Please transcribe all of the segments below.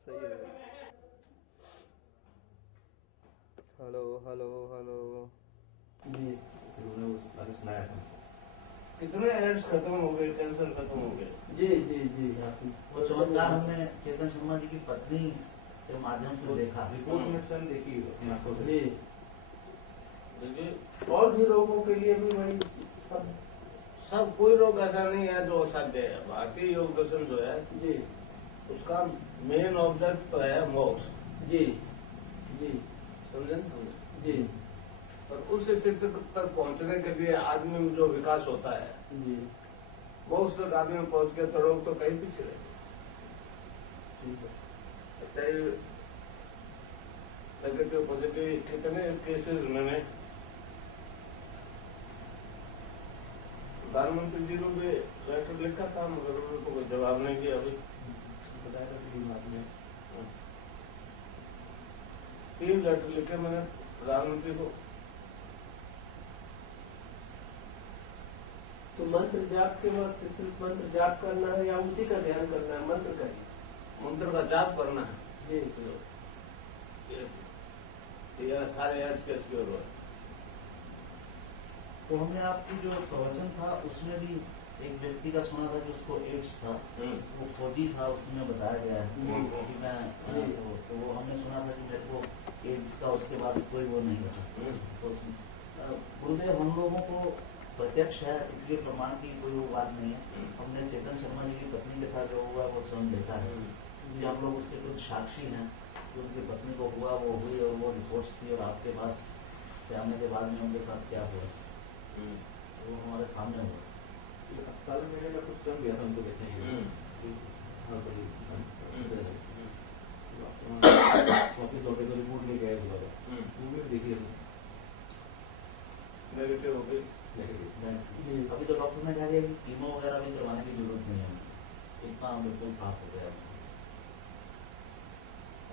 सही है। Hello hello hello जी। उन्होंने उस पहले सुनाया था। कितने एड्स खत्म हो गए, कैंसर खत्म हो गए। जी जी जी वो चमत्कार हमने चेतन शर्मा जी की पत्नी के माध्यम से देखा। रिपोर्ट में स्वयं देखी अपनी आंखों से। जी। देखिए और भी रोगों के लिए भी वही सब। सब कोई रोग ऐसा नहीं है जो असाध्य है। भारतीय योग दर्शन जो है जी उसका मेन ऑब्जेक्ट तो है मोक्ष। जी जी समझे न समझे। जी पर उस स्थिति तक पहुंचने के लिए आदमी में जो विकास होता है, जी मोक्ष तक आदमी पहुंच गया तो रोग तो कहीं पीछे रहे। ठीक है। चाहे नेगेटिव पॉजिटिव कितने केसेस मैंने प्रधानमंत्री जी को भी लेटर लिखा था, मगर उनको कोई जवाब नहीं दिया। अभी बताया था कि बीमारी है। 3 लेटर लिखे मैंने प्रधानमंत्री को। तो मंत्र जाप के वक्त सिर्फ मंत्र जाप करना है या उसी का ध्यान करना है? मंत्र का ही मंत्र का जाप करना है। जी ये सारे एड्स के इसके ओर। तो हमने आपकी जो प्रवचन था उसमें भी एक व्यक्ति का सुना था जो उसको एड्स था, वो फौजी था, उसमें बताया गया है कि मैं तो वो हमने सुना था कि मेरे को एड्स का उसके बाद कोई वो नहीं रहा। तो गुरुदेव हम लोगों को प्रत्यक्ष है, इसलिए प्रमाण की कोई वो बात नहीं है। हमने चेतन शर्मा जी की पत्नी के साथ जो हुआ वो स्वयं देखा है। कि हम लोग उसके कुछ साक्षी हैं कि उनकी पत्नी को हुआ वो हुई और वो रिपोर्ट्स थी और आपके पास से आने के बाद में उनके साथ क्या हुआ वो हमारे सामने हुआ। ये अस्पताल में मैंने कुछ स्वयं गया था उनको देखने के लिए। हाँ बड़ी वापिस लौटे तो रिपोर्ट ले गए हुआ था। वो भी देखिए नेगेटिव हो गई। अभी तो डॉक्टर ने कहा कि कीमो वगैरह भी करवाने की जरूरत नहीं है, इतना बिल्कुल साफ हो गया।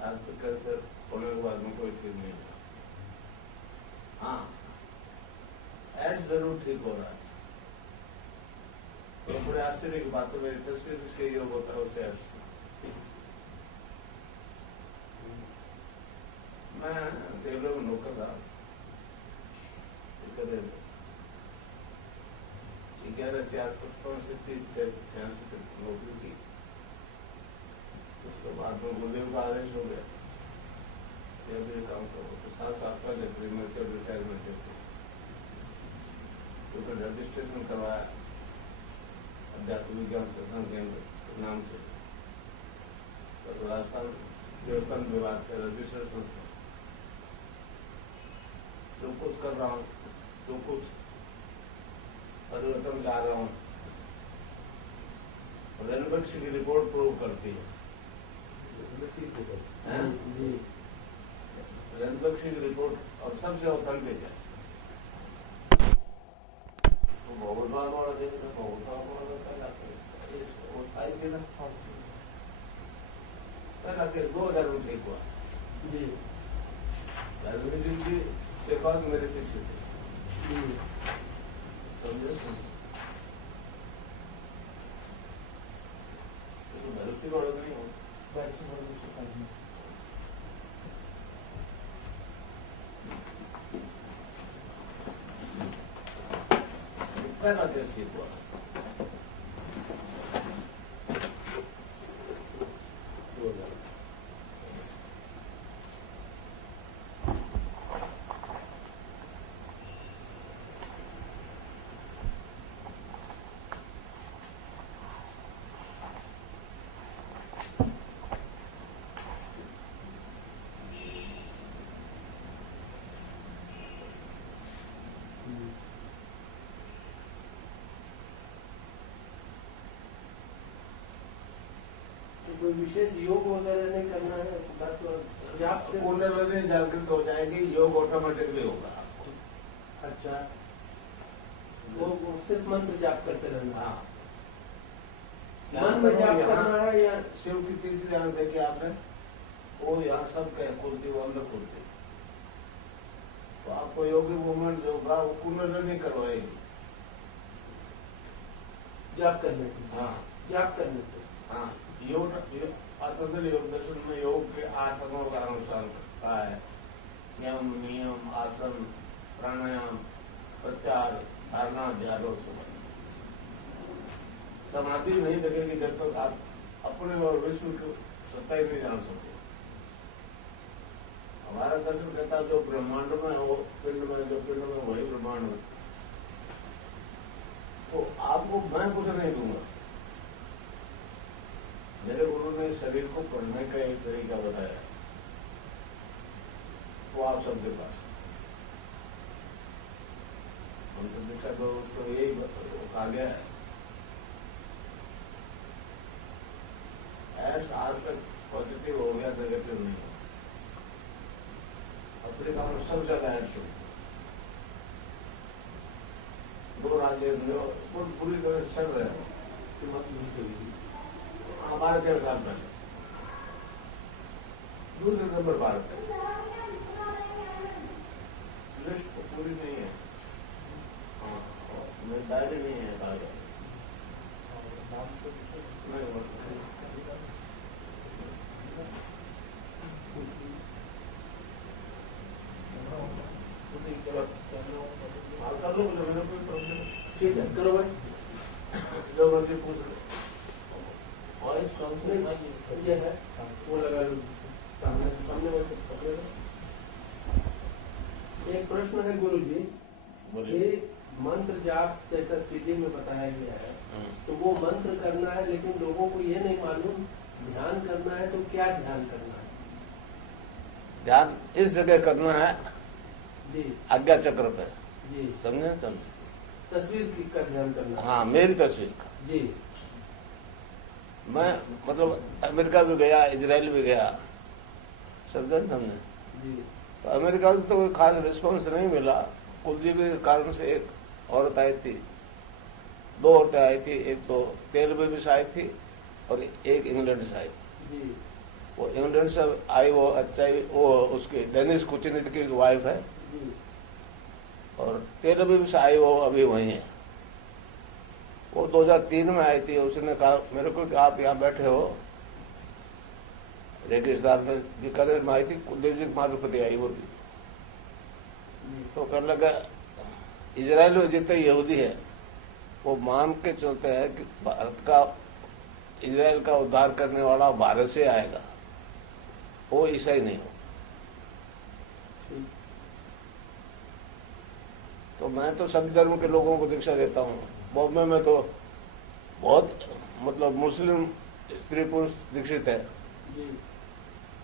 आज तक कैंसर होने के बाद में कोई ठीक नहीं हुआ। हाँ एड्स जरूर ठीक हो रहा है। तो बड़े आश्चर्य की बात है, मेरी तस्वीर से योग होता है उसे एड्स। मैं रेलवे में नौकर था 11/4/1986 से नौकरी की। उसके बाद में गुरुदेव का आदेश हो गया ये भी काम करो। तो 7 साल पहले प्रीमेच्योर रिटायरमेंट देते तो फिर रजिस्ट्रेशन करवाया अध्यात्म विज्ञान शिक्षण केंद्र नाम से। तो राजस्थान देवस्थान विभाग से रजिस्ट्रेशन से जो कुछ कर रहा हूँ, जो कुछ परिवर्तन ला रहा हूँ, रणबक्श की रिपोर्ट प्रूव करती है। रणबक्श की रिपोर्ट और सबसे ऑथेंटिक है। तो बहुत बड़ा देखना, बहुत बड़ा पहला 2000 में ठीक हुआ। जी जी से मेरे शिष्य थे। समझे तो भरोसे वाला नहीं हो। पहला देर ठीक हुआ। कोई विशेष योग वगैरह नहीं करना है? जाप से कुंडलिनी जागृत हो जाएगी, योग ऑटोमेटिकली होगा। अच्छा वो सिर्फ मंत्र जाप करते रहना। हाँ मन में जाप करना है या शिव की तीसरी आंख देखी आपने, वो यहाँ सब कहे खुलती, वो अंदर खुलती। तो आपको योगी मूवमेंट जो होगा वो कुंडलिनी करवाएगी जाप करने से। हाँ जाप करने से। हाँ योग पातंजल योग दर्शन में योग के 8 अंगों का अनुष्ठान का है। यम, नियम, आसन, प्राणायाम, प्रत्याहार, धारणा, ध्यान और समाधि। समाधि नहीं लगेगी जब तक आप अपने और विश्व की सच्चाई नहीं जान सकते। हमारा दर्शन कहता है जो ब्रह्मांड में हो, पिंड में, जो पिंड में वही ब्रह्मांड में। तो आपको मैं कुछ नहीं दूंगा। मेरे गुरु ने शरीर को पढ़ने का एक तरीका बताया, वो आप सबके पास। हम तो दीक्षा दो तो यही कहा गया है। एड्स आज तक पॉजिटिव हो गया, नेगेटिव नहीं। अफ्रीका में सबसे ज्यादा एड्स हो, 2 राज्य पूरी तरह से चल रहे हैं। हमारे 3 साल पहले दूसरे नंबर भारत है। लिस्ट तो पूरी नहीं है, डायरी नहीं है नहीं कर लो, मेरे कोई प्रॉब्लम। ठीक है, करो भाई, जो मर्जी पूछ लो। वॉइस कौन से ये है वो लगा लो सामने सामने में पकड़े लो। एक प्रश्न है गुरु जी, ये मंत्र जाप जैसा सीडी में बताया गया है, तो वो मंत्र करना है, लेकिन लोगों को ये नहीं मालूम ध्यान करना है, तो क्या ध्यान करना है? ध्यान इस जगह करना है जी आज्ञा चक्र पे, जी, समझे? समझे? तस्वीर का ध्यान करना है। हाँ, मेरी तस्वीर का। जी मैं मतलब अमेरिका भी गया, इजराइल भी गया, समझे हमने। जी तो अमेरिका में तो कोई खास रिस्पॉन्स नहीं मिला। कुलदीप के कारण से एक औरत आई थी, 2 औरतें आई थी, एक तो तेलुगु से आई थी और एक इंग्लैंड से आई थी। जी वो इंग्लैंड से आई, वो अच्छा वो उसकी डेनिस कुचिनित की वाइफ है, जी और तेलुगु से आई, वो अभी वहीं है। वो 2003 में आई थी। उसने कहा मेरे को कि आप यहाँ बैठे हो रेगिस्तान में, बीकानेर में आई थी। कुलदीप जी माधुपति आई वो भी। तो कहने लगा इजराइल में जितने यहूदी है वो मान के चलते हैं कि भारत का, इजराइल का उद्धार करने वाला भारत से आएगा, वो ईसाई नहीं हो। तो मैं तो सभी धर्म के लोगों को दीक्षा देता हूँ। बॉम्बे में तो बहुत मतलब मुस्लिम स्त्री पुरुष दीक्षित है, जी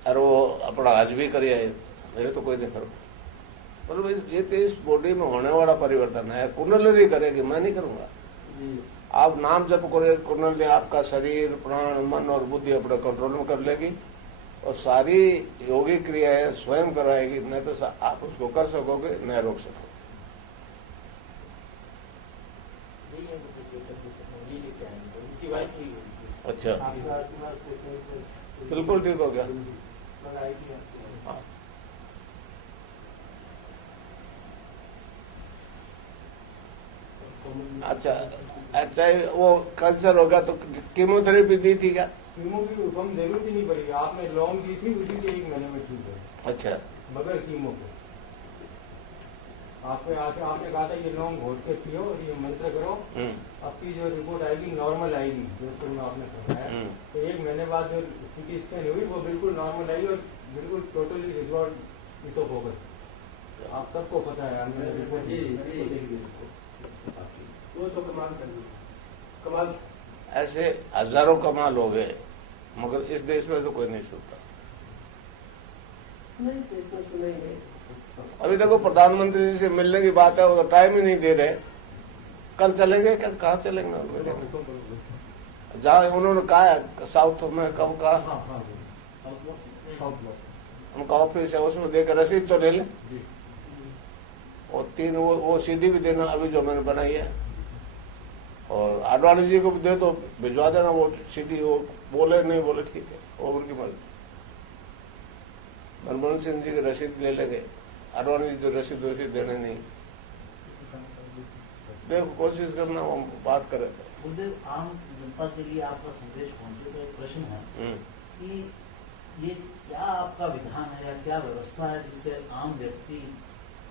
और वो अपना आज भी करे है। मेरे तो कोई नहीं फर्क। मतलब ये तो इस बॉडी में होने वाला परिवर्तन है। कुंडली करेगी, मैं नहीं करूंगा। जी आप नाम जप करोगे, कुंडली आपका शरीर, प्राण, मन और बुद्धि अपने कंट्रोल में कर लेगी, और सारी योगी क्रियाएं स्वयं कराएगी। नहीं तो आप उसको कर सकोगे, नहीं रोक सकोगे। अच्छा, बिल्कुल ठीक हो गया। हाँ। अच्छा अच्छा, वो कैंसर हो गया तो कीमोथेरेपी दी थी क्या? कीमो की कम जरूरत ही नहीं पड़ेगी। आपने लौंग दी थी, उसी के 1 महीने में ठीक है, अच्छा, बगैर कीमो के। आपने कहा था ये लौंग घोट के पियो और ये मंत्र करो, आपकी जो रिपोर्ट आएगी नॉर्मल आएगी, जो शुरू में आपने बताया। तो 1 महीने बाद जो सीटी स्कैन हुई वो बिल्कुल नॉर्मल आई और बिल्कुल टोटली रिजॉल्व इसोफोकस। आप सबको पता है, हमने रिपोर्ट जी वो तो कमाल कर दी, कमाल। ऐसे हजारों कमाल हो गए, मगर इस देश में तो कोई नहीं सुनता। नहीं तो इसमें सुनेंगे। अभी देखो प्रधानमंत्री जी से मिलने की बात है, वो तो टाइम ही नहीं दे रहे। कल चलेंगे क्या? कहाँ चलेंगे? जहाँ उन्होंने कहा है साउथ में, कब कहा उनका ऑफिस है, उसमें देकर रसीद तो ले ले। और 3 वो सीडी भी देना अभी जो मैंने बनाई है, और आडवाणी जी को भी दे दो, भिजवा देना वो सीडी। वो बोले नहीं बोले ठीक है, वो उनकी मर्जी। मनमोहन सिंह जी की रसीद ले लेंगे, आडवाणी जी तो रसीद देने नहीं। देखो कोशिश करना, हम बात करें। गुरुदेव, आम जनता के लिए आपका संदेश पहुंचे तो एक प्रश्न है कि ये क्या आपका विधान है या क्या व्यवस्था है जिससे आम व्यक्ति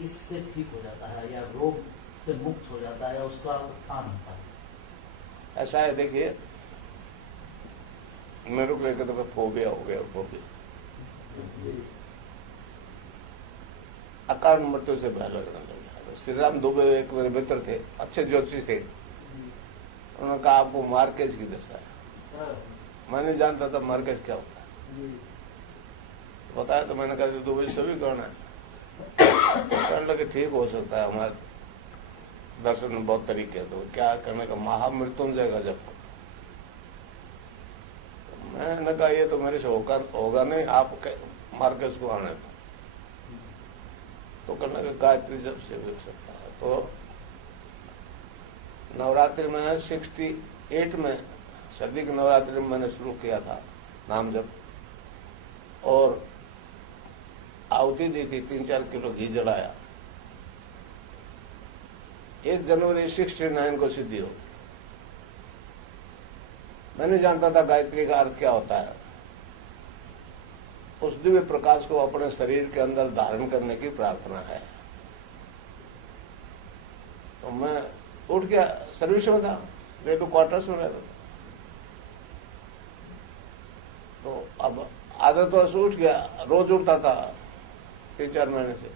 इससे ठीक हो जाता है या रोग से मुक्त हो जाता है या उसका उत्थान होता है? ऐसा है, देखिए मेरे को एक दफा फोबिया हो गया, फोबिया अकारण मृत्यु से भय लगने लगा। श्री राम दुबे एक मेरे मित्र थे, अच्छे ज्योतिषी थे, उन्होंने कहा आपको मार्केज की दशा है। मैं नहीं जानता था मार्केज क्या होता है, बताया तो मैंने कहा दुबे सभी कौन है, कहने लगे ठीक हो सकता है, हमारे दर्शन में बहुत तरीके हैं। तो क्या करने का, महामृत्युंजय का जब मैंने कहा ये तो मेरे से होगा नहीं, आप मार्केज को आने दो। तो कहने का गायत्री जब से मिल सकता है। तो नवरात्रि में 68 में, सर्दी की नवरात्रि में मैंने शुरू किया था नाम जप, और आहुति दी थी, 3-4 किलो घी जलाया। 1 जनवरी 69 को सिद्धि हो। मैं नहीं जानता था गायत्री का अर्थ क्या होता है। उस दिव्य प्रकाश को अपने शरीर के अंदर धारण करने की प्रार्थना है। तो मैं उठ गया, सर्विस में था, रेलवे क्वार्टर्स में रहता था। तो अब आदत तो ऐसे उठ गया, रोज उठता था 3-4 महीने से।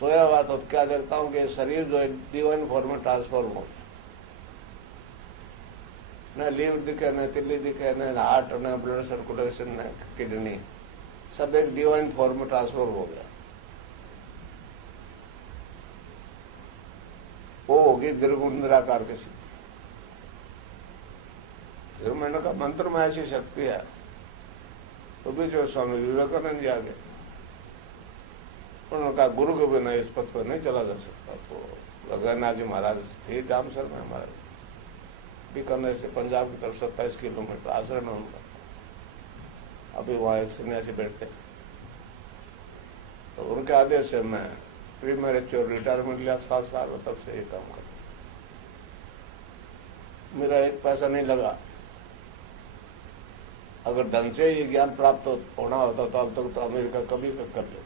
सोया हुआ तो क्या देखता हूँ कि शरीर जो है डिवाइन फॉर्म में ट्रांसफॉर्म हो गया। न लीवर दिखे, न तिल्ली दिखे, न हार्ट, न ब्लड सर्कुलेशन, न किडनी, सब एक डिवाइन फॉर्म में ट्रांसफर हो गया। वो होगी निर्गुण निराकार की स्थिति। फिर मैंने कहा मंत्र में ऐसी शक्ति है। तो बीच में स्वामी विवेकानंद जी आ गए, उन्होंने कहा गुरु के बिना इस पथ पर नहीं चला जा सकता। तो गगननाथ जी महाराज थे जामसर में, हमारे बीकानेर से पंजाब की तरफ 27 किलोमीटर आश्रम है उनका। अभी वहां एक सन्यासी बैठते, तो उनके आदेश से मैं प्री मैरिज और रिटायरमेंट लिया 7 साल, और तब से ये काम कर। मेरा 1 पैसा नहीं लगा। अगर धन से ये ज्ञान प्राप्त होना होता तो अब तक तो अमेरिका कभी कर ले।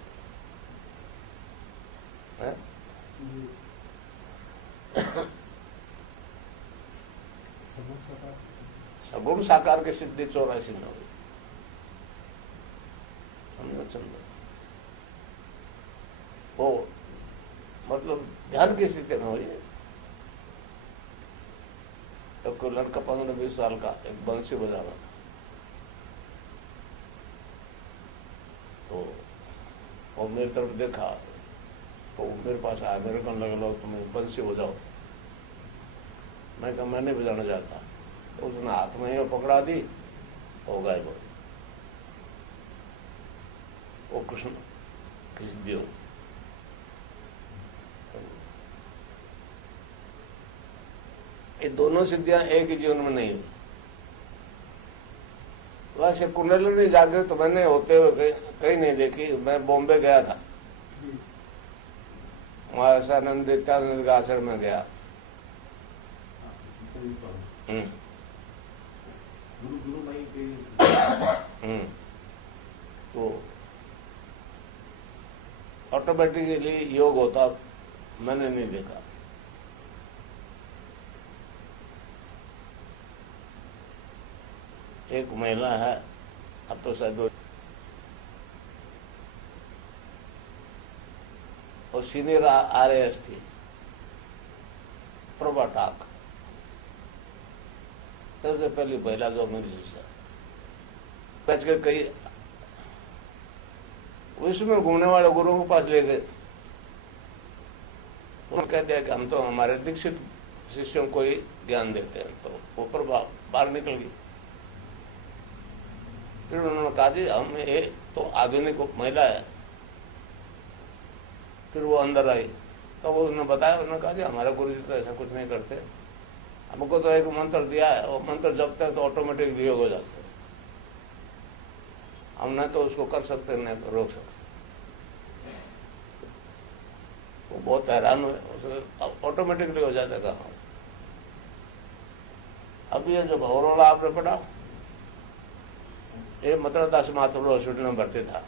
सगुण साकार की सिद्धि 84 में हुई। वो मतलब ध्यान की स्थिति में हुई। तो कोई लड़का 15-20 साल का एक बंसी बजा रहा था, तो वो मेरी तरफ देखा, तो मेरे पास आया, मेरे को लगा तुम्हें बंसी बजाओ। मैं कहा मैं नहीं बजाना चाहता। तो उसने हाथ में ही पकड़ा दी, हो गए वो कृष्ण की सिद्धि हो। ये दोनों सिद्धियां एक ही जीवन में नहीं हुई। वैसे कुंडलिनी जागृत मैंने होते हुए कहीं नहीं देखी। मैं बॉम्बे गया था, वहां नित्यानंद के आश्रम में गया। तो ऑटोमेटिकली योग होता मैंने नहीं देखा। एक महिला है, अब तो शायद और सीनियर RAS थी, प्रभा ठाक, सबसे पहली महिला जो मेरी शिष्या। बच के कई विश्व में घूमने वाले गुरुओं के पास ले गए। उन्होंने कह दिया कि हम तो हमारे दीक्षित शिष्यों को ही ज्ञान देते हैं। तो वो प्रभा बाहर निकल गई। फिर उन्होंने कहा जी हम ये तो आधुनिक महिला है। फिर वो अंदर आई, तो वो उन्होंने बताया, उन्होंने कहा जी हमारे गुरु जी तो ऐसा कुछ नहीं करते, हमको तो एक मंत्र दिया है, वो मंत्र जपते हैं तो ऑटोमेटिक योग हो जाते हैं। हम न तो उसको कर सकते न तो रोक सकते। वो बहुत हैरान हुए, उसको ऑटोमेटिकली हो जाता काम। अब ये जो भवरोला आपने पढ़ा, ये मथुरा दास माथुर हॉस्पिटल में भर्ती था।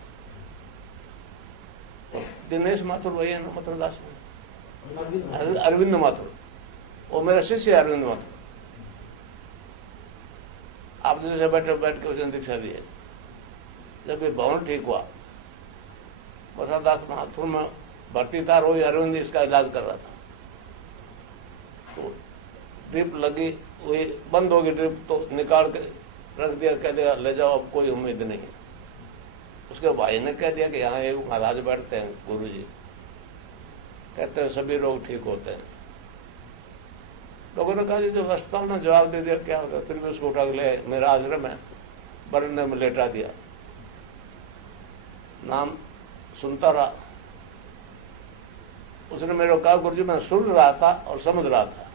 दिनेश माथुर वही है ना मथुरा दास में, अरविंद माथुर, वो मेरा शिष्य है अरविंद माथुर। आप जैसे बैठ के उसने दीक्षा दी है। जब ये भवन ठीक हुआ, मथुरा दास माथुर में भर्ती था, रोज अरविंद इसका इलाज कर रहा था। तो ड्रिप लगी, वही बंद होगी ड्रिप, तो निकाल के रख दिया, कह दिया ले जाओ, अब कोई उम्मीद नहीं है। उसके भाई ने कह दिया कि यहाँ एक महाराज बैठते हैं गुरु जी, कहते हैं सभी रोग ठीक होते हैं। लोगों ने कहा जी जब अस्पताल में जवाब दे दिया क्या होगा, फिर भी उसको उठा के ले मेरा आश्रम है, बरंडे में लेटा दिया। नाम सुनता रहा। उसने मेरे को कहा गुरु जी मैं सुन रहा था और समझ रहा था,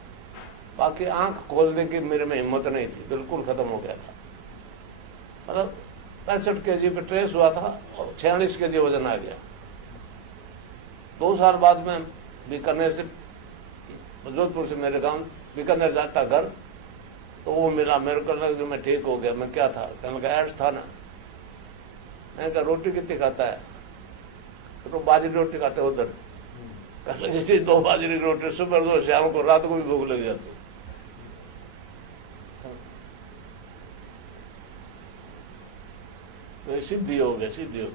बाकी आंख खोलने की मेरे में हिम्मत नहीं थी, बिल्कुल खत्म हो गया था। मतलब 65 kg पे ट्रेस हुआ था और 46 kg वजन आ गया। 2 साल बाद में बीकानेर से, जोधपुर से मेरे गांव बीकानेर जाता घर, तो वो मिला, मेरे को लगा जो मैं ठीक हो गया। मैं क्या था, कहने लगा एड्स था ना। मैंने कहा रोटी कितनी खाता है, तो बाजरी रोटी खाते उधर। कहने लगे जी 2 बाजरी रोटी सुबह 2, शाम को, रात को भी भूख लग जाती। तो सिद्धि योग है, सिद्धि योग।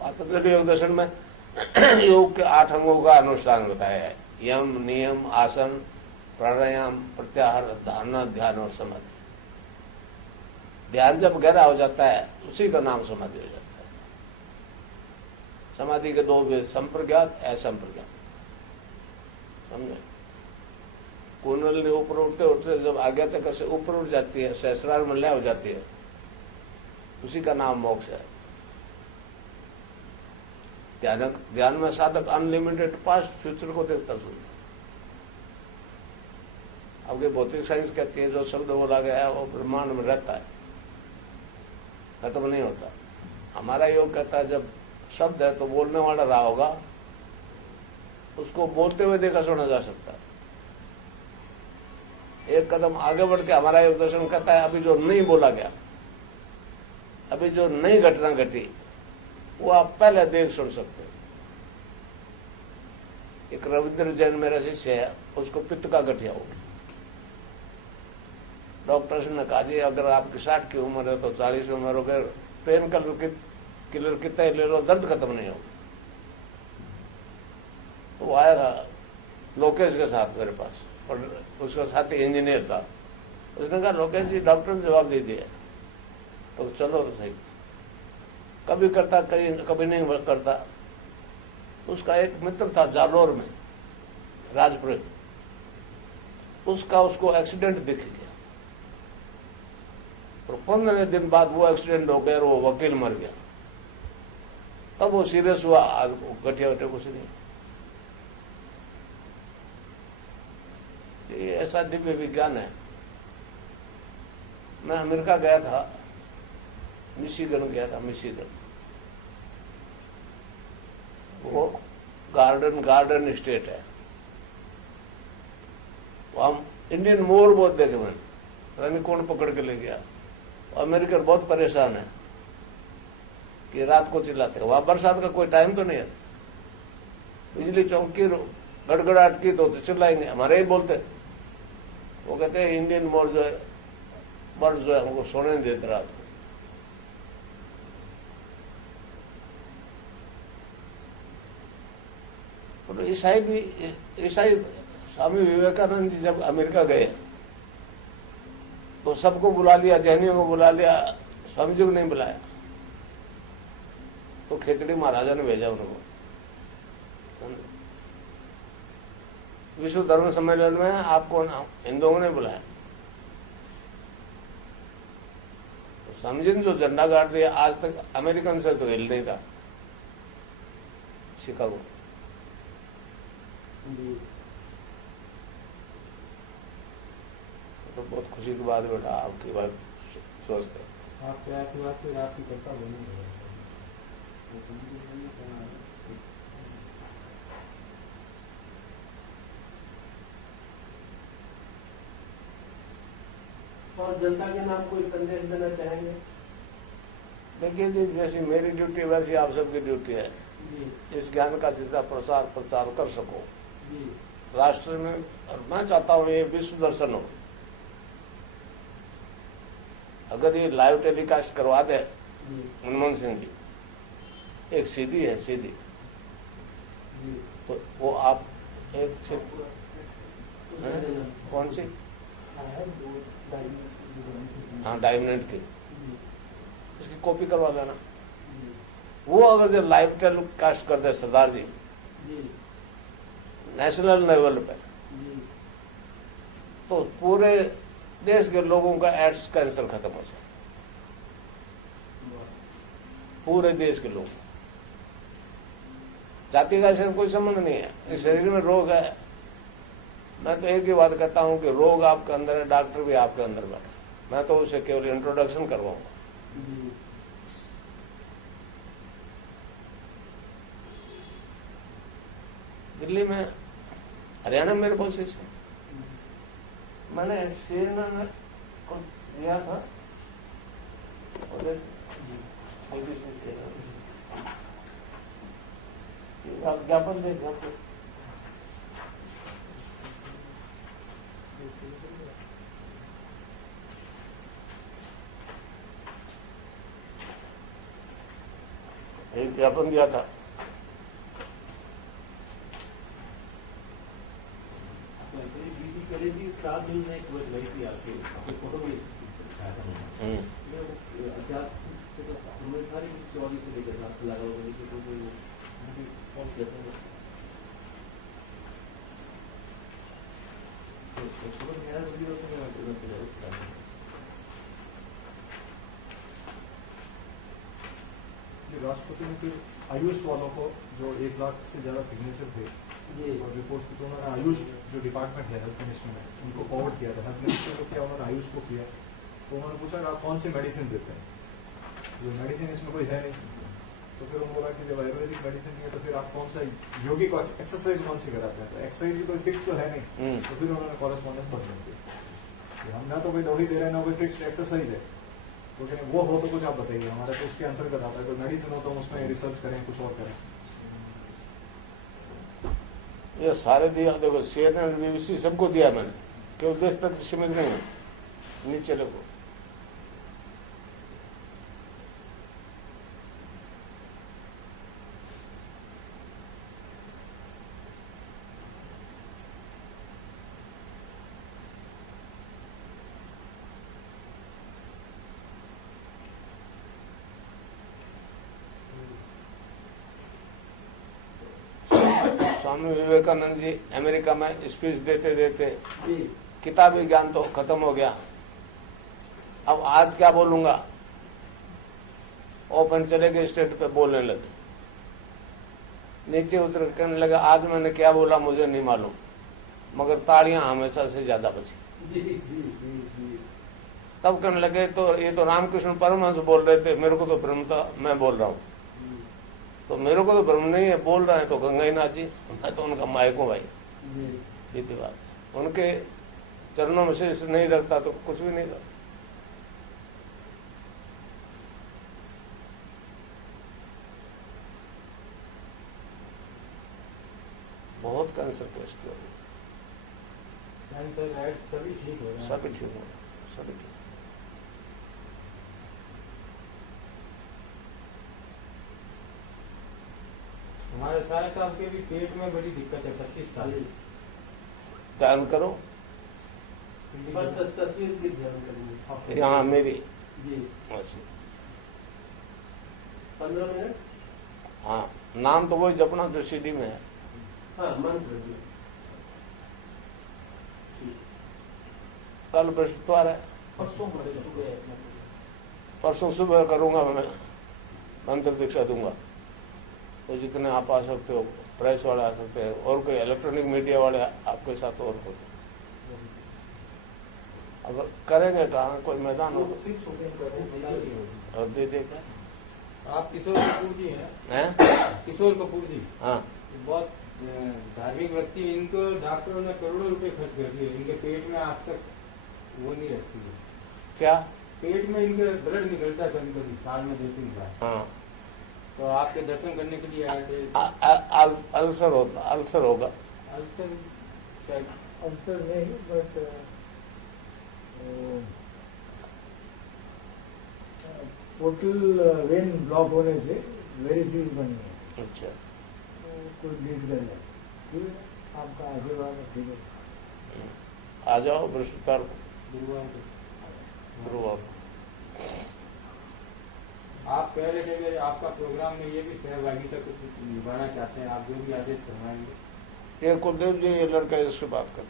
पातंजलि योग दर्शन में योग के 8 अंगों का अनुष्ठान बताया है। यम, नियम, आसन, प्राणायाम, प्रत्याहार, धारणा, ध्यान और समाधि। ध्यान जब गहरा हो जाता है उसी का नाम समाधि हो जाता है। समाधि के 2 भेद, संप्रज्ञात, असंप्रज्ञात। समझे? कुंडली ऊपर उठते उठते जब आज्ञा चक्र से ऊपर उठ जाती है, सहस्रार में लय हो जाती है, उसी का नाम मोक्ष है। ध्यान में साधक अनलिमिटेड पास्ट फ्यूचर को देखता सुनता। अब ये भौतिक साइंस कहती है जो शब्द बोला गया है वो ब्रह्मांड में रहता है, खत्म नहीं होता। हमारा योग कहता है जब शब्द है तो बोलने वाला रहा होगा, उसको बोलते हुए देखा सुना जा सकता है। एक कदम आगे बढ़ के हमारा योग दर्शन कहता है अभी जो नहीं बोला गया, अभी जो नई घटना घटी, वो आप पहले देख सुन सकते हैं। एक रविंद्र जैन मेरा शिष्य है, उसको पित्त का गठिया हो गया। डॉक्टर ने कहा जी अगर आपकी 60 की उम्र है तो 40 की उम्र हो गए, पेन किलर कितना ले लो, दर्द खत्म नहीं होगा। तो वो आया था लोकेश के साथ मेरे पास, और उसका साथी इंजीनियर था। उसने कहा लोकेश जी डॉक्टर ने जवाब दे दिया, तो चलो तो सही। कभी करता कभी नहीं करता। उसका एक मित्र था जालोर में, राजपुर, उसको एक्सीडेंट दिख गया और 15 दिन बाद वो एक्सीडेंट हो गया और वो वकील मर गया। तब वो सीरियस हुआ, आज गठिया वठिया कुछ नहीं। ये ऐसा दिव्य विज्ञान है। मैं अमेरिका गया था, मिशिगन गया था, मिशिगन। वो गार्डन स्टेट है। वहां इंडियन मोर बहुत देखे मैंने, पता नहीं कौन पकड़ के ले गया। अमेरिकन बहुत परेशान है कि रात को चिल्लाते हैं। वहां बरसात का कोई टाइम तो नहीं है, बिजली चौकी गड़गड़ाहट की तो चिल्लाएंगे, हमारे ही बोलते। वो कहते हैं इंडियन मोर जो है, बर्ड जो है हमको सोने नहीं देते रात को। तो ईसाई स्वामी विवेकानंद जी जब अमेरिका गए तो सबको बुला लिया, जैनियों को बुला लिया, स्वामी जी को नहीं बुलाया। तो खेतड़ी महाराजा ने भेजा उनको। विश्व धर्म सम्मेलन में आपको हिंदुओं ने बुलाया। तो स्वामी जी ने जो झंडा गाड़ दिया, आज तक अमेरिकन से तो हिल नहीं रहा शिकागो। तो बहुत खुशी की बात बेटा, आपकी बात स्वस्थ है। आपके आशीर्वाद से आपकी कृपा बनी है। और जनता के नाम कोई संदेश देना चाहेंगे? देखिए जी, जैसी मेरी ड्यूटी वैसी आप सबकी ड्यूटी है। जी इस ज्ञान का जितना प्रचार कर सको जी राष्ट्र में, और मैं चाहता हूँ ये विश्व दर्शन हो। अगर ये लाइव टेलीकास्ट करवा दे जी मनमोहन सिंह जी, एक सीडी है सीडी, जी तो वो आप एक कौन सी, हाँ 2.5 मिनट की, उसकी कॉपी करवा लेना। वो अगर जो लाइव टेलीकास्ट कर दे सरदार जी नेशनल लेवल पे, तो पूरे देश के लोगों का एड्स कैंसर खत्म हो जाए, पूरे देश के लोग। जाति का से कोई संबंध नहीं है, इस शरीर में रोग है। मैं तो एक ही बात कहता हूं कि रोग आपके अंदर है, डॉक्टर भी आपके अंदर बैठा। मैं तो उसे केवल इंट्रोडक्शन करवाऊंगा। दिल्ली में, हरियाणा में मेरे बहुत से मैंने CNN को दिया था, और ज्ञापन दे ज्ञापन एक ज्ञापन दिया था। पहले भी 7 न्यूज़ में एक गई थी आपकी फोटो भी आया था मैंने। वो अध्यात्म से तो उम्मीद था कि 24 से लेकर 7 लगा हुआ है कि कोई कौन कहते हैं तो छोड़ मेरा वीडियो से मैं तुरंत जाऊँ। राष्ट्रपति ने फिर आयुष वालों को जो 1 लाख से ज्यादा सिग्नेचर थे और रिपोर्ट थी, तो उन्होंने आयुष जो डिपार्टमेंट है हेल्थ मिनिस्टर में, उनको फॉरवर्ड किया था। हेल्थ मिनिस्टर को किया, उन्होंने आयुष को किया। तो उन्होंने पूछा आप कौन सी मेडिसिन देते हैं, जो मेडिसिन इसमें कोई है नहीं। तो फिर उन्होंने बोला कि जब आयुर्वेदिक मेडिसिन नहीं है तो फिर आप कौन सा योगी को एक्सरसाइज कौन सी कराते हैं, तो एक्सरसाइज कोई फिक्स तो है नहीं। तो फिर उन्होंने कॉरेस्पॉन्डेंस पढ़ दी, हम ना तो कोई दवाई दे रहे हैं ना कोई फिक्स एक्सरसाइज है। तो वो हो तो कुछ आप बताइए, हमारा तो उसके अंतर्गत आता है। कोई मेडिसिन हो तो हम उसमें रिसर्च करें, कुछ और करें। ये सारे दिया, देखो CNN BBC सबको दिया मैंने, केवल देश तक सीमित नहीं है, नीचे लोगों। स्वामी विवेकानंद जी अमेरिका में स्पीच देते देते किताबी ज्ञान तो खत्म हो गया। अब आज क्या बोलूंगा, ओपन चले गए, स्टेट पे बोलने लगे, नीचे उतर कहने लगे आज मैंने क्या बोला मुझे नहीं मालूम, मगर ताड़ियां हमेशा से ज्यादा बची। तब कहने लगे तो ये तो रामकृष्ण परमहंस बोल रहे थे, मेरे को तो भ्रम था, मैं बोल रहा हूँ। तो मेरे को तो भ्रम नहीं है, बोल रहे हैं तो गंगाईनाथ जी, मैं तो उनका माइक हूँ भाई, सीधी बात। उनके चरणों में शेष नहीं रखता तो कुछ भी नहीं रखता। बहुत कैंसर टेस्ट हो गए, कैंसर सभी ठीक हो रहे हैं, सभी ठीक हो, सभी ठीक। हमारे सारे साहब के भी पेट में बड़ी दिक्कत है, 25 साल। ध्यान करो, बस तस्वीर की ध्यान करेंगे यहाँ मेरी जी। बस। 15 मिनट। हाँ, नाम तो वही जपना जो CD में है। हाँ, मंत्र जी। कल बृहस्पतिवार है, परसों सुबह करूंगा मैं, मंत्र दीक्षा दूंगा। तो जितने आप आ सकते हो, प्रेस वाले आ सकते हैं, और कोई इलेक्ट्रॉनिक मीडिया वाले आपके साथ, और कोई अगर करेंगे कहाँ कोई मैदान हो फिक्स हो गए और दे देगा। आप किशोर कपूर जी हैं? किशोर कपूर जी, हाँ, बहुत धार्मिक व्यक्ति, इनको डॉक्टरों ने करोड़ों रुपए खर्च कर दिए, इनके पेट में आज तक वो नहीं रहती है। क्या? पेट में इनके ब्लड निकलता है कभी कभी, साल में 2-3 बार। हाँ, तो आपके दर्शन करने के लिए आए थे। अल्सर होता, अल्सर होगा। अल्सर शायद अल्सर नहीं, बट पोर्टल वेन ब्लॉक होने से वेरिसीज बनी है। अच्छा, कोई लीड कर जाए। ठीक है, आपका आशीर्वाद है, ठीक है। आ जाओ बृहस्पतिवार को, गुरुवार को। गुरुवार को। आप कह रहे थे कि आपका प्रोग्राम में ये भी सहभागिता कुछ निभाना चाहते हैं, आप जो भी आदेश करवाएंगे। ये कुलदेव जी, ये लड़का इससे बात कर।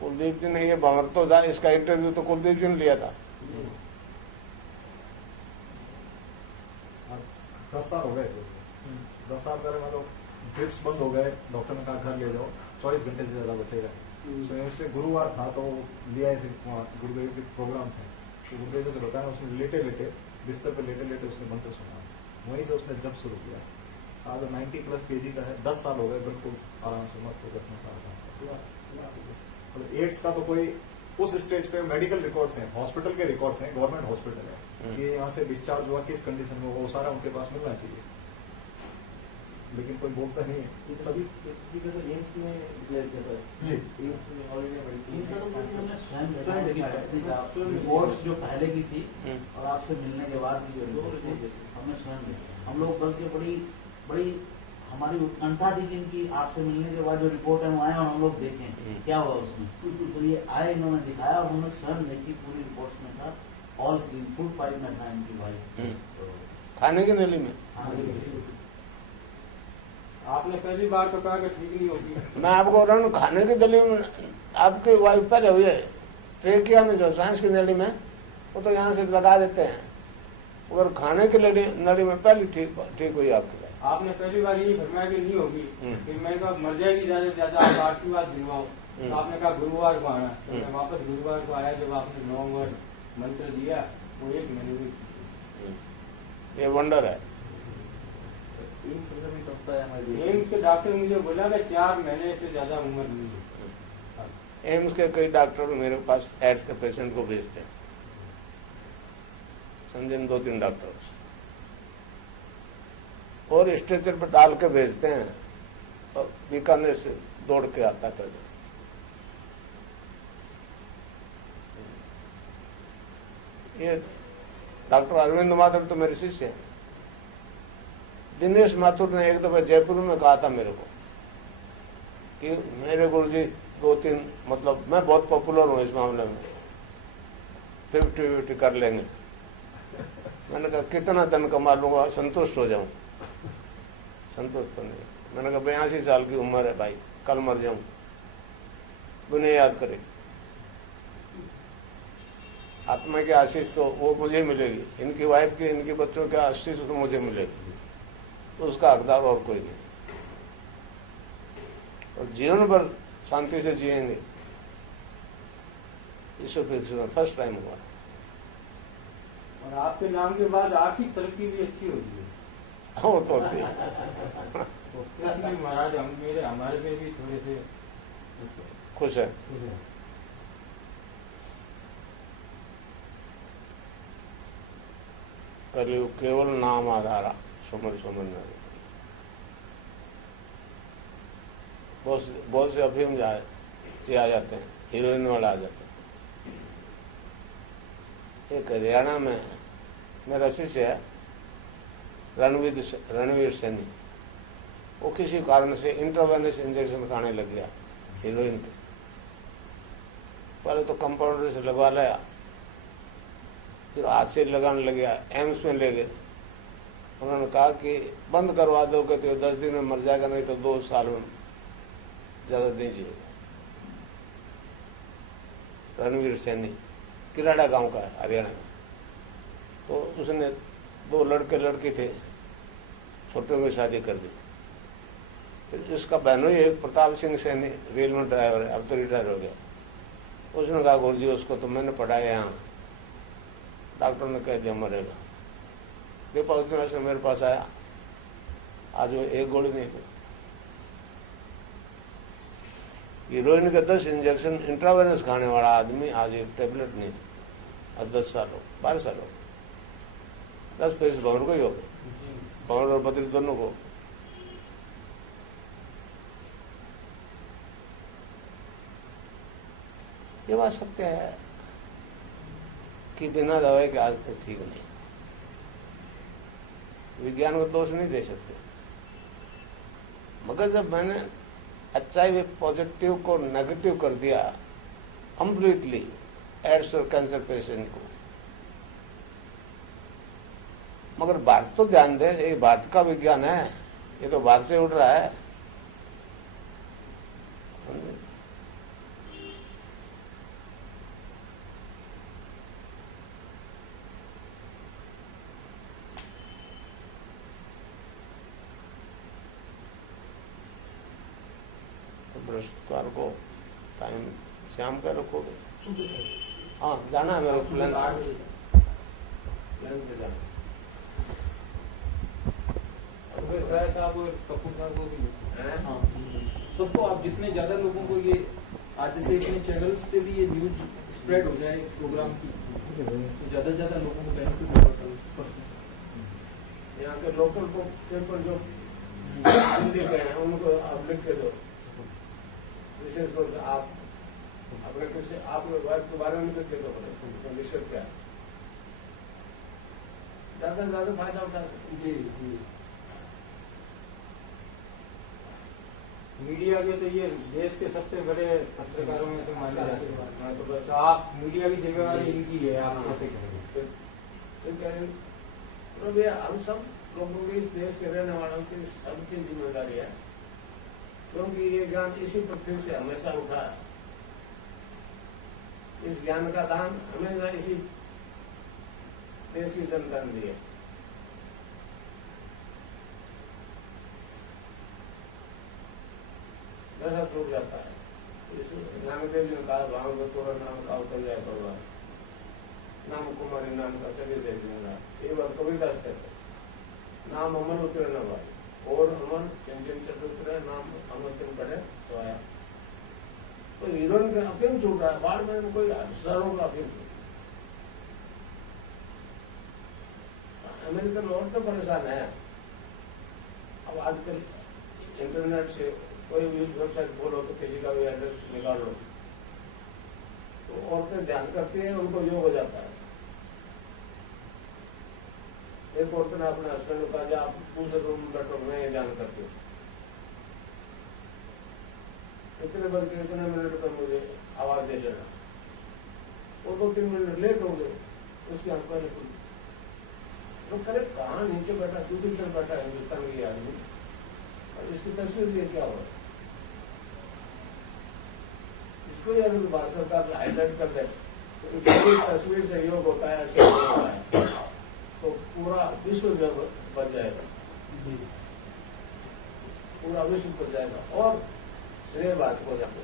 कुलदीप जी ने ये बाहर तो था, इसका इंटरव्यू तो कुलदीप जी ने लिया था। 10 साल हो गए। 10 साल पहले मतलब ड्रिप्स बंद हो गए, डॉक्टर ने कहा घर ले जाओ, 24 घंटे से ज्यादा बचेगा। तो ऐसे गुरुवार था तो लिया थे, वहाँ गुरुदेव के प्रोग्राम थे, तो गुरुदेव से बताया, उसने लेटे लेटे बिस्तर पे लेटे लेटे उसने मंत्र सुना, वहीं से उसने जब शुरू किया। आज 90+ kg का है, 10 साल हो गए, बिल्कुल आराम से मस्त हो गया साल का। मतलब एड्स का तो कोई उस स्टेज पे मेडिकल रिकॉर्ड्स हैं, हॉस्पिटल के रिकॉर्ड्स हैं, गवर्नमेंट हॉस्पिटल है कि यहाँ से डिस्चार्ज हुआ किस कंडीशन में, वो सारा उनके पास मिलना चाहिए, लेकिन कोई बोलता नहीं है। सभी एम्स में डिक्लेयर किया था जी, एम्स में ऑल इंडिया इनका तो मेडिकल हमने स्वयं देखा है कि पत्रिका रिपोर्ट्स जो पहले की थी और आपसे मिलने के बाद की जो रिपोर्ट थी, हमने स्वयं देखा। हम लोग बल्कि बड़ी बड़ी हमारी उत्कंठा थी कि इनकी आपसे मिलने के बाद जो रिपोर्ट है वो आए और हम लोग देखें क्या हुआ उसमें। तो ये आए, इन्होंने दिखाया और हमने स्वयं देखी, पूरी रिपोर्ट्स में था, ऑल क्लीन, फूड पाइप में था इनकी भाई। तो खाने की नली में हाँ, आपने पहली बार तो कहा कि ठीक नहीं होगी। मैं आपको बोल रहा हूँ, खाने की नली में आपकी वाइफ पहले हुई है, ट्रेकिया में जो सांस की नली में, वो तो यहाँ से लगा देते हैं, अगर खाने की नली में पहले ठीक हुई आपकी। आपने पहली बार यही फरमाया कि नहीं होगी, फिर मैंने कहा मर जाएगी ज्यादा से ज्यादा, आप आशीर्वाद दिलवाओ। तो आपने कहा गुरुवार को आना, तो मैं वापस गुरुवार को आया, जब आपने 9 वर्ड मंत्र दिया, वो 1 महीने में। ये वंडर है। एम्स भी संस्था है हमारी। एम्स के डॉक्टर मुझे बोला कि 4 महीने से ज्यादा उम्र नहीं है। एम्स के कई डॉक्टर मेरे पास एड्स के पेशेंट को भेजते हैं, समझे, 2-3 डॉक्टर, और स्ट्रेचर पर डाल के भेजते हैं, और बीकानेर से दौड़ के आता है। ये डॉक्टर अरविंद माथुर तो मेरे शिष्य हैं। दिनेश माथुर ने एक दफा जयपुर में कहा था मेरे को कि मेरे गुरुजी 2-3, मतलब मैं बहुत पॉपुलर हूँ इस मामले में, 50-50 कर लेंगे। मैंने कहा कितना धन कमा लूंगा, संतुष्ट हो जाऊं। संतुष्ट तो नहीं। मैंने कहा 82 साल की उम्र है भाई, कल मर जाऊं, दुनिया याद करे। आत्मा की आशीष तो वो मुझे मिलेगी, इनकी वाइफ की, इनके बच्चों की आशीष तो मुझे मिलेगी, तो उसका हकदार और कोई नहीं। और जीवन भर शांति से जिएंगे, इससे फर्स्ट टाइम हुआ। और आपके नाम के बाद आर्थिक तरक्की भी अच्छी होती है। वो तो होती है। कृष्ण महाराज हमारे में भी थोड़े से खुश है। कलयुग केवल नाम आधारा, सुमर सुमर नर। बहुत से अफीम आ जाते हैं, हीरोइन वाले आ जाते हैं। एक हरियाणा में मेरा शिष्य है रणवीर सैनी, वो किसी कारण से इंट्रावेनस इंजेक्शन खाने लग गया हीरोइन के। पहले तो कंपाउंडर से लगवा लिया, फिर हाथ से लगाने लग गया, एम्स में ले गए। उन्होंने कहा कि बंद करवा दोगे तो 10 दिन में मर जाएगा, नहीं तो 2 साल में ज्यादा नहीं जिएगा। रणवीर सैनी किराड़ा गांव का है हरियाणा में। तो उसने 2 लड़के लड़की थे, छोटे की शादी कर दी। फिर उसका बहनों एक प्रताप सिंह सैनी रेल में ड्राइवर है, अब तो रिटायर हो गया। उसने कहा गुरुजी उसको तो मैंने पढ़ाया यहाँ, डॉक्टर ने कह दिया मरेगा। देखो उस दिन से मेरे पास आया, आज वो 1 गोली नहीं ली। हीरोइन के 10 इंजेक्शन इंट्रावेनस खाने वाला आदमी आज एक टेबलेट नहीं, आज 10 साल हो, 12 साल हो, 10 पैसे भंवर को ही हो गए, भंवर और बद्री दोनों को। ये बात सत्य है कि बिना दवाई के आज तक ठीक नहीं। विज्ञान को दोष नहीं दे सकते, मगर जब मैंने HIV पॉजिटिव को नेगेटिव कर दिया कंप्लीटली, एड्स और कैंसर पेशेंट को, मगर भारत तो ध्यान दे, ये भारत का विज्ञान है, ये तो भारत से उड़ रहा है। बृहस्पतिवार को टाइम शाम का रखोगे? हाँ, जाना है मेरे को, प्लान से जाना। साहब और कपूर साहब को भी सबको, आप जितने ज्यादा लोगों को ये आज से अपने चैनल्स पे भी ये न्यूज स्प्रेड हो जाए इस प्रोग्राम की, तो ज्यादा से ज्यादा लोगों को बेनिफिट होगा। यहाँ के लोकल को पेपर जो हिंदी के हैं उनको आप लिख के दो, विशेष तौर से आप अपने किसी आपके वाइफ के बारे में लिख के दो, दिक्कत क्या है, ज्यादा से ज्यादा फायदा उठा सकते। जी मीडिया के तो ये देश के सबसे बड़े पत्रकारों में से माने जाते हैं, तो आप मीडिया की जिम्मेवारी इनकी है, आप कैसे करेंगे? तो भैया हम सब लोगों की, इस देश के रहने वालों की सबकी जिम्मेदारी है, क्योंकि ये ज्ञान इसी पृथ्वी से हमेशा उठा है। इस ज्ञान का दान हमेशा इसी देश की जनता ने दिया। जैसा छूट जाता है, नानकदेव जी ने कहा, भाव को तोड़ा नाम का उतर जाए परिवार, नाम कुमारी नाम का चलिए देख लेना। ये बात कबीरदास कहते, नाम अमर उतरे न भाई, और अमर चिंतन चतुर्थ नाम अमर चिंतन करे सोया। तो हीरोइन का अफीम छूट रहा है, बाढ़ में कोई हजारों का अफीम छूट। अमेरिकन और तो परेशान है। अब आजकल इंटरनेट से कोई भी वेबसाइट खोलो तो किसी का भी एड्रेस निकाल लो, तो औरतें ध्यान करती हैं, उनको योग हो जाता है। एक औरत ने अपने हस्बैंड को कहा, आप दूसरे रूम में बैठो, मैं ये जान करती हूँ, इतने बज के इतने मिनट पर मुझे आवाज दे लेना। वो 2-3 मिनट लेट हो गए, उसकी आंख पहले खुली। तो करे कहाँ नीचे बैठा, दूसरी तरफ बैठा है हिंदुस्तान की आदमी, और इसकी तस्वीर ये क्या हो रहा है? इसको यदि भारत सरकार हाईलाइट कर दे तो तस्वीर से योग होता है, ऐसे होता है, तो पूरा विश्व बच जाएगा, पूरा विश्व बच जाएगा और श्रेय बात हो जाते।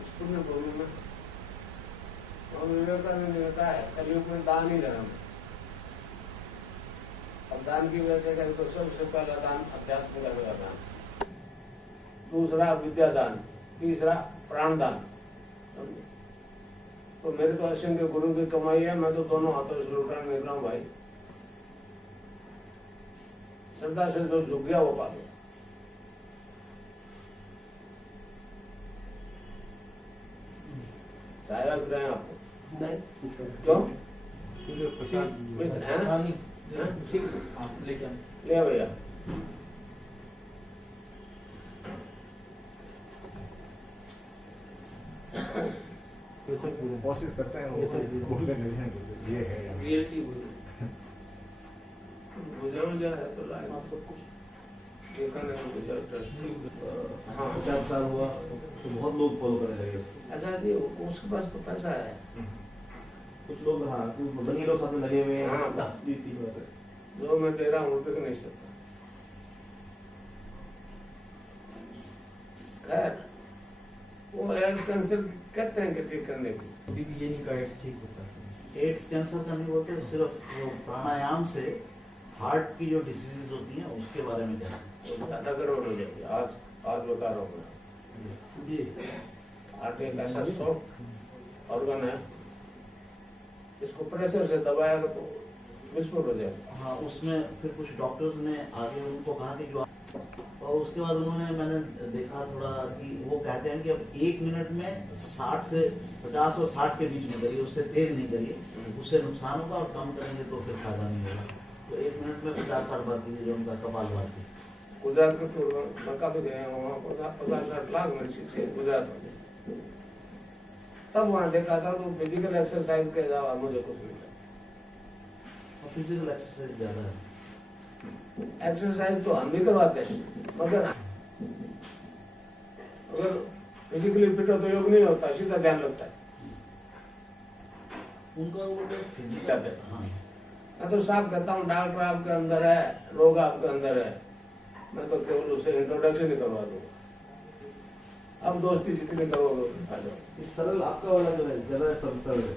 इस पुण्य भूमि में स्वामी विवेकानंद ने कहा है, कलयुग में दान ही धर्म है। अब दान की व्याख्या करें तो सबसे पहला दान अध्यात्म करने का दान, दूसरा विद्यादान, तीसरा प्राणदान। तो मेरे तो असंख्य गुरु की कमाई है, मैं तो दोनों हाथों से लुटाने निकल रहा हूं भाई। श्रद्धा से जो झुक गया वो पा गया। चाय आप पिलाएं आपको? नहीं, क्यों? आप लेके आए ले भैया। कोशिश करते हैं बोलने नहीं, ये है रियलिटी मुझे है तो लाइव आप सब कुछ देखा नहीं, मुझे ट्रस्ट। हाँ, 4 साल हुआ तो बहुत लोग फॉलो करने लगे उसको। ऐसा नहीं, उसके पास तो पैसा है। कुछ लोग, हाँ, कुछ बनी लोग साथ में लगे हुए हैं। हाँ। ठीक बात है। जो मैं दे रहा हूँ बिक नहीं सकता। खैर, वो एड्स कैंसर कहते हैं कि ठीक करने की, अभी भी ये नहीं का एड्स ठीक होता है। एड्स कैंसर का नहीं बोलते, सिर्फ वो प्राणायाम से हार्ट की जो डिसीजेज होती हैं उसके बारे में कहते हैं। ज्यादा गड़बड़ हो जाएगी। आज प्रकारों में। जी हार्ट एक ऐसा सॉफ्ट ऑर्गन है, इसको प्रेशर से दबाएगा तो विस्फोट हो जाएगा। हाँ, उसमें फिर कुछ डॉक्टर्स ने आगे उनको कहा कि जो, और उसके बाद उन्होंने, मैंने देखा थोड़ा कि वो कहते हैं कि अब 1 मिनट में 60 से 50 और 60 के बीच में करिए, उससे तेज नहीं करिए, उससे नुकसान होगा, और कम करेंगे तो फिर फायदा नहीं होगा। तो 1 मिनट में 50-60 बार कीजिए, जो उनका कपालभाति। गुजरात के टूर में काफी गए हैं, वहाँ 50-60 लाख मरीज गुजरात में। तब वहाँ देखा था तो फिजिकल एक्सरसाइज के अलावा मुझे कुछ नहीं लगा। फिजिकल एक्सरसाइज ज्यादा है। एक्सरसाइज तो हम भी करवाते हैं, मगर अगर फिजिकली फिट हो तो योग नहीं होता, सीधा ध्यान लगता है। उनका वो फिजिकल, जाते हैं। हाँ, मैं तो साफ कहता हूँ, डॉक्टर आपके अंदर है, रोग आपके अंदर है, मैं तो केवल उसे इंट्रोडक्शन ही करवा दूंगा। अब दोस्ती जितनी करोगे उतना फायदा होगा। ये सरल आपका वाला जो है ज्यादा सरल है।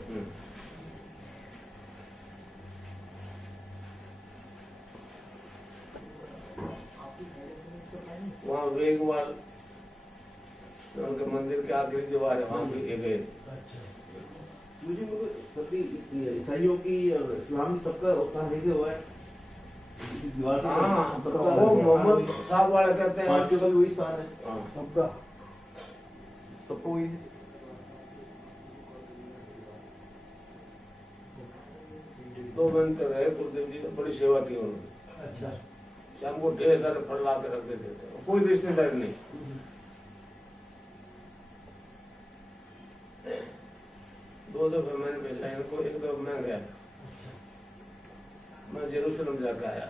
वहाँ वेगवाल उनके मंदिर के आखिरी दीवार है, वहाँ भी गए। मुझे सभी ईसाइयों की और इस्लाम की सबका उत्थान से हुआ है। दीवार से हाँ, सबका वो मोहम्मद साहब वाले कहते हैं पांचों का भी वही स्थान है, हाँ। सबका सबको वही। 2 महीने रहे गुरुदेव जी ने, बड़ी सेवा की उन्होंने। अच्छा शाम को ढेर सारे फल ला के रख देते थे, कोई रिश्तेदारी नहीं। 2 दफे मैंने भेजा इनको, एक दफा मैं गया था, मैं जेरूसलम जाके आया।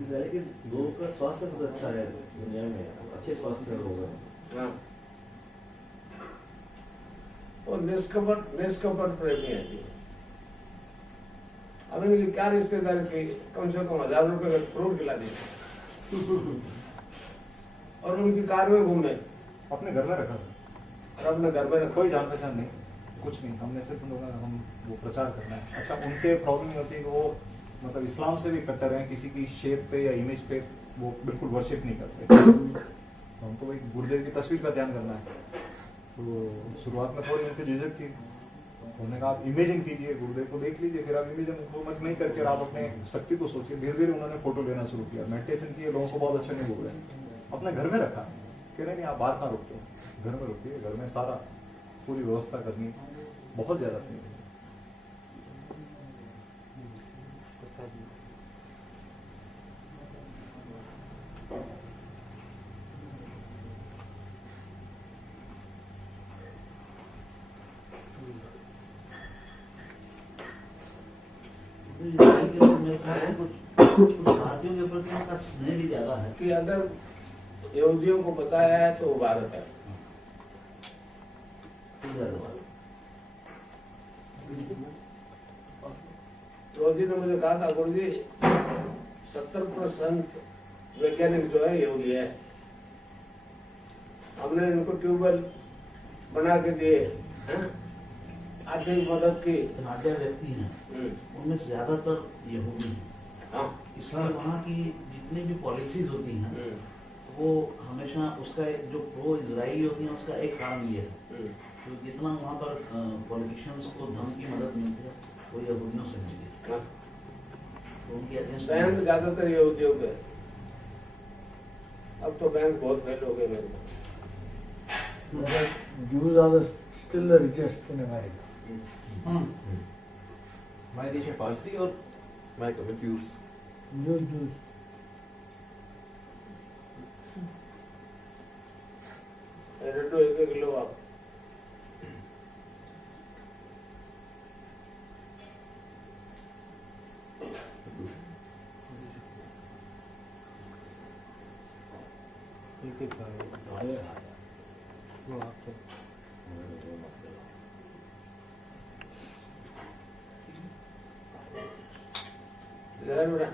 इजराइल के लोगों का स्वास्थ्य सबसे अच्छा है दुनिया में, अच्छे स्वास्थ्य लोग हैं। हाँ, और निष्कपट प्रेमी है जी। अब इनकी क्या रिश्तेदारी थी, कम से कम 1000 रुपए का फ्रूट खिला दिया और उनकी कार में घूमे, अपने घर में रखा और अपने घर में रखो। कोई जान पहचान नहीं, कुछ नहीं, हमने सिर्फ उन लोगों का हम वो प्रचार करना है। अच्छा, उनके प्रॉब्लम होती है कि वो मतलब इस्लाम से भी कट्टर हैं, किसी की शेप पे या इमेज पे वो बिल्कुल वर्शिप नहीं करते। हमको भाई गुरुदेव की तस्वीर का ध्यान करना है। तो शुरुआत में थोड़ी उनकी झिझक थी, उन्होंने कहा आप इमेजिन कीजिए, गुरुदेव को देख लीजिए, फिर आप इमेजिन को मत नहीं करके आप अपने शक्ति को सोचिए। धीरे धीरे उन्होंने फोटो लेना शुरू किया, मेडिटेशन किए, लोगों को बहुत अच्छा नहीं बोल रहे, अपने घर में रखा। कह रहे नहीं आप बाहर कहाँ रुकते हो, घर में रुकिए, घर में सारा पूरी व्यवस्था करनी, बहुत ज्यादा सही है। मेरे ख्याल से कुछ भारतीयों के प्रति उनका स्नेह भी ज्यादा है। कि अगर यहूदियों को बताया है तो वो भारत है। रोज जी ने मुझे कहा था, गुरु जी 70% वैज्ञानिक जो है यहूदी है, हमने इनको ट्यूबवेल बना के दिए, आर्थिक मदद की। कनाडिया व्यक्ति हैं, उनमें ज्यादातर यहूदी हैं। हाँ, इसलिए वहाँ की जितनी भी पॉलिसीज होती हैं वो हमेशा उसका जो प्रो इजराइली होती है उसका एक कारण ये है, तो जितना वहाँ पर पॉलिटिशियंस को धन की मदद मिलती है वो यहूदियों से मिलती है। हाँ। तो उनकी अगेंस्ट बैंक ज्यादातर यहूदियों के, अब तो बैंक बहुत फेल हो गए मेरे को। Jews are still the richest in America. हमारे देश में पारसी और मैं कंफ्यूज Jews. लड्डू 1 किलो आप जहर बेटा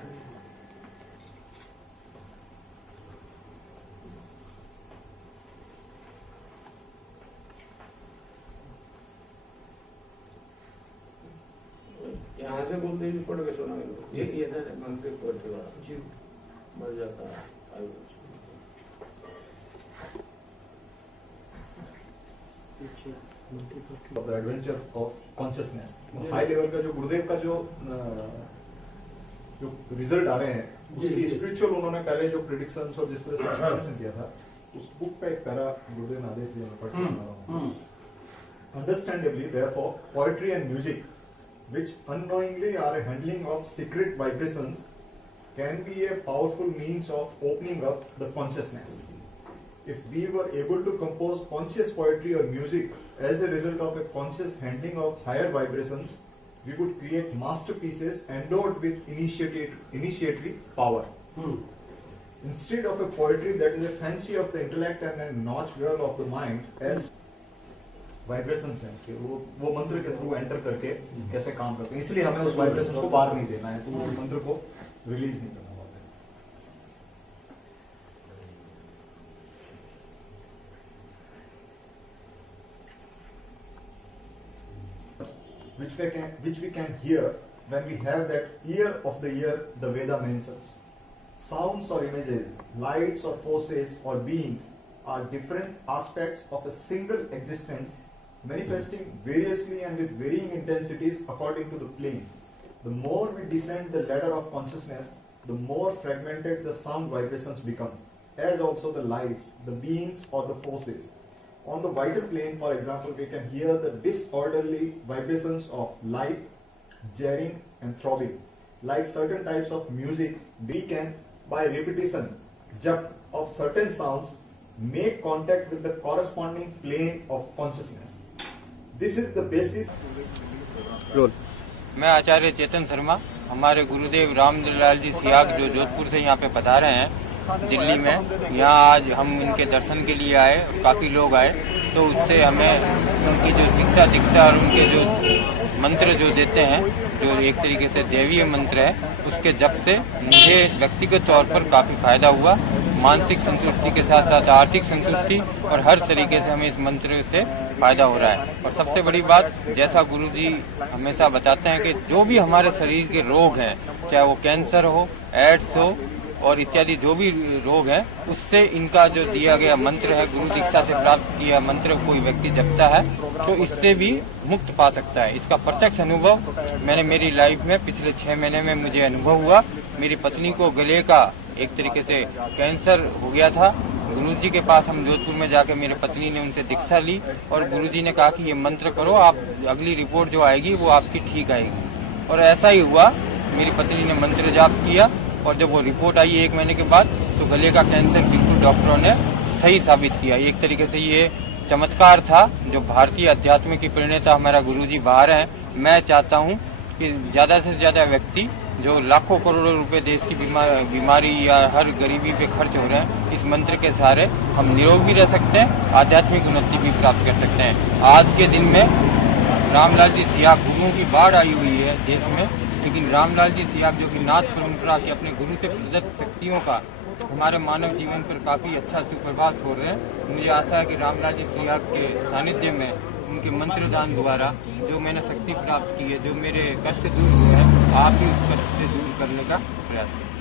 से गुरुदेव जी पढ़ के सुनाएंगे। ये ना मंत्री पोएट्री वाला जी मर जाता है of the adventure of consciousness, high level का जो गुरुदेव का जो रिजल्ट आ रहे हैं उसकी स्पिरिचुअल उन्होंने पहले जो प्रिडिक्शंस और जिस तरह से एक्सप्लेनेशन किया था उस बुक पे एक पैरा गुरुदेव ने आदेश दिया, मैं पढ़ रहा हूं। Understandably, therefore, poetry and music, which unknowingly are a handling of secret vibrations, can be a powerful means of opening up the consciousness. If we were able to compose conscious poetry or music as a result of a conscious handling of higher vibrations, we would create masterpieces endowed with initiatory power. Instead of a poetry that is a fancy of the intellect and a notch girl of the mind, as vibrations हैं उसके, वो मंत्र के through enter करके कैसे काम करते हैं, इसलिए हमें उस वाइब्रेशन को पार नहीं देना है, तो वो मंत्र को रिलीज नहीं करना होता है। Which we can hear when we have that ear of the ear the Veda mentions. Sounds or images, lights or forces or beings are different aspects of a single existence, manifesting variously and with varying intensities according to the plane. The more we descend the ladder of consciousness, the more fragmented the sound vibrations become, as also the lights, the beings or the forces. On the vital plane, for example, we can hear the disorderly vibrations of life, jarring and throbbing. Like certain types of music, we can, by repetition, jump of certain sounds, make contact with the corresponding plane of consciousness. This is the basis. मैं आचार्य चेतन शर्मा, हमारे गुरुदेव रामलाल जी सियाग जो जोधपुर से यहाँ पे पधारे हैं दिल्ली में, यहाँ आज हम इनके दर्शन के लिए आए और काफ़ी लोग आए, तो उससे हमें उनकी जो शिक्षा दीक्षा और उनके जो मंत्र जो देते हैं, जो एक तरीके से दैवीय मंत्र है, उसके जप से मुझे व्यक्तिगत तौर पर काफ़ी फायदा हुआ। मानसिक संतुष्टि के साथ साथ आर्थिक संतुष्टि और हर तरीके से हमें इस मंत्र से फायदा हो रहा है। और सबसे बड़ी बात, जैसा गुरुजी हमेशा बताते हैं कि जो भी हमारे शरीर के रोग हैं, चाहे वो कैंसर हो, एड्स हो और इत्यादि जो भी रोग है, उससे इनका जो दिया गया मंत्र है, गुरु दीक्षा से प्राप्त किया मंत्र कोई व्यक्ति जपता है तो इससे भी मुक्त पा सकता है। इसका प्रत्यक्ष अनुभव मैंने मेरी लाइफ में पिछले 6 महीने में मुझे अनुभव हुआ। मेरी पत्नी को गले का एक तरीके से कैंसर हो गया था। गुरुजी के पास हम जोधपुर में जाके मेरी पत्नी ने उनसे दीक्षा ली और गुरुजी ने कहा कि ये मंत्र करो, आप अगली रिपोर्ट जो आएगी वो आपकी ठीक आएगी। और ऐसा ही हुआ, मेरी पत्नी ने मंत्र जाप किया और जब वो रिपोर्ट आई 1 महीने के बाद, तो गले का कैंसर बिल्कुल डॉक्टरों ने सही साबित किया। एक तरीके से ये चमत्कार था जो भारतीय अध्यात्म की प्रेरणा हमारा गुरुजी बाहर हैं। मैं चाहता हूँ कि ज़्यादा से ज़्यादा व्यक्ति जो लाखों करोड़ों रुपए देश की बीमारी या हर गरीबी पे खर्च हो रहे हैं, इस मंत्र के सहारे हम निरोग भी रह सकते हैं, आध्यात्मिक उन्नति भी प्राप्त कर सकते हैं। आज के दिन में रामलाल जी सियाग, गुरुओं की बाढ़ आई हुई है देश में, लेकिन रामलाल जी सियाग जो कि नाथ परंपरा के अपने गुरु से प्रदत्त शक्तियों का हमारे मानव जीवन पर काफ़ी अच्छा सुप्रभाव छोड़ रहे हैं। मुझे आशा है कि रामलाल जी सियाग के सानिध्य में उनके मंत्रदान द्वारा जो मैंने शक्ति प्राप्त की है, जो मेरे कष्ट दूर हुए हैं, आप भी उस कष्ट से दूर करने का प्रयास करें।